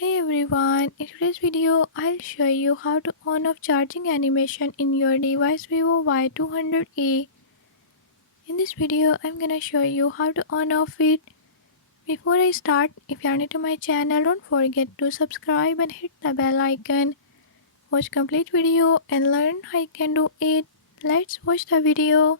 Hey everyone, in today's video I'll show you how to on off charging animation in your device Vivo Y200e. In this video I'm gonna show you how to on off it. Before I start, if you are new to my channel, don't forget to subscribe and hit the bell icon. Watch complete video and learn how you can do it. Let's watch the video.